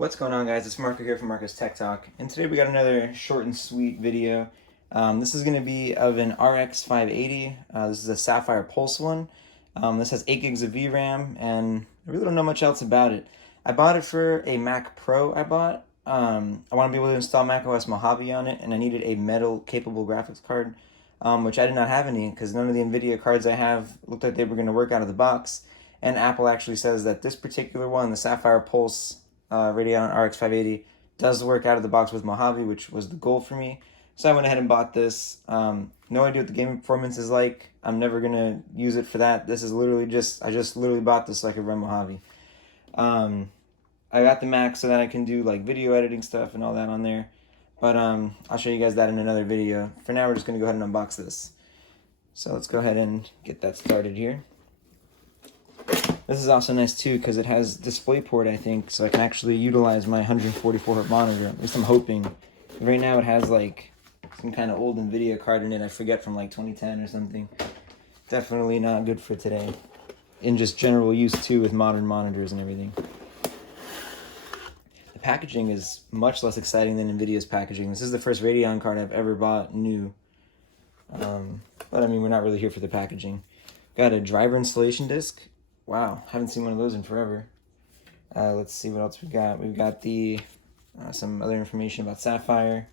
What's going on, guys? It's Marco here from Marco's Tech Talk, and today we got another short and sweet video. This is going to be of an RX 580. This is a Sapphire Pulse one. This has 8 gigs of VRAM, and I really don't know much else about it. I bought it for a Mac Pro I want to be able to install macOS Mojave on it, and I needed a metal-capable graphics card, which I did not have any, because none of the NVIDIA cards I have looked like they were going to work out of the box. And Apple actually says that this particular one, the Sapphire Pulse Radeon RX 580, does work out of the box with Mojave, which was the goal for me. So I went ahead and bought this. No idea what the gaming performance is like. I'm never going to use it for that. This is literally I just literally bought this so I could run Mojave. I got the Mac so that I can do like video editing stuff and all that on there. But I'll show you guys that in another video. For now, we're just going to go ahead and unbox this. So let's go ahead and get that started here. This is also nice too because it has display port, I think, so I can actually utilize my 144Hz monitor. At least I'm hoping. Right now it has like some kind of old NVIDIA card in it. I forget, from like 2010 or something. Definitely not good for today. In just general use too with modern monitors and everything. The packaging is much less exciting than NVIDIA's packaging. This is the first Radeon card I've ever bought new. But I mean, we're not really here for the packaging. Got a driver installation disc. Wow, haven't seen one of those in forever. Let's see what else we've got. We've got some other information about Sapphire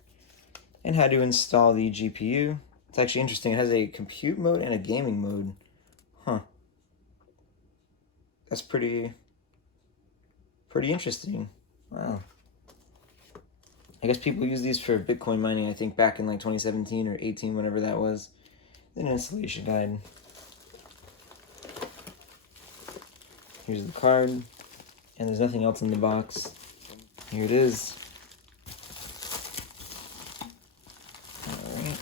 and how to install the GPU. It's actually interesting. It has a compute mode and a gaming mode. Huh. That's pretty interesting. Wow. I guess people use these for Bitcoin mining, I think, back in like 2017 or 18, whatever that was. Then an installation guide. Here's the card, and there's nothing else in the box. Here it is. Alright.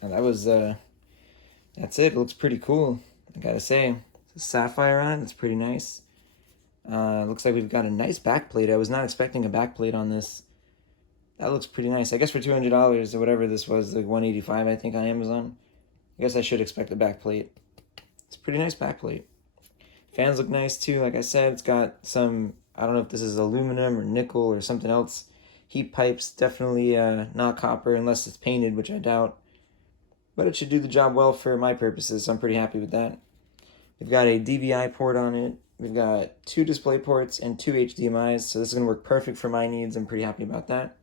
And that was, that's it. It looks pretty cool, I gotta say. It's a sapphire on it. It's pretty nice. Looks like we've got a nice backplate. I was not expecting a backplate on this. That looks pretty nice. I guess for $200 or whatever this was, like $185, I think, on Amazon. I guess I should expect a backplate. It's a pretty nice backplate. Fans look nice too. Like I said, it's got some, I don't know if this is aluminum or nickel or something else. Heat pipes, definitely not copper unless it's painted, which I doubt. But it should do the job well for my purposes, so I'm pretty happy with that. We've got a Dvi port on it. We've got 2 display ports and 2 HDMIs, so this is going to work perfect for my needs. I'm pretty happy about that.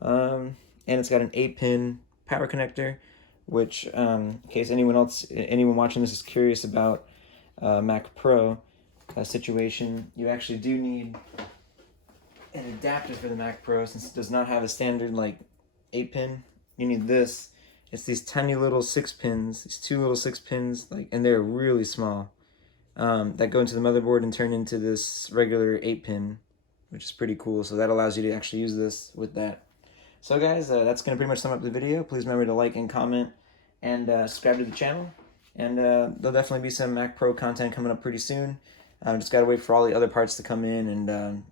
And it's got an 8-pin power connector, which, in case anyone watching this is curious about Mac Pro situation, you actually do need an adapter for the Mac Pro, since it does not have a standard like 8-pin. You need this. It's these tiny little 6 pins, these 2 little 6 pins, and they're really small, that go into the motherboard and turn into this regular 8-pin, which is pretty cool. So that allows you to actually use this with that. So guys, that's going to pretty much sum up the video. Please remember to like and comment and subscribe to the channel. And there'll definitely be some Mac Pro content coming up pretty soon. Just got to wait for all the other parts to come in, and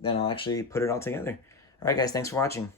then I'll actually put it all together. Alright guys, thanks for watching.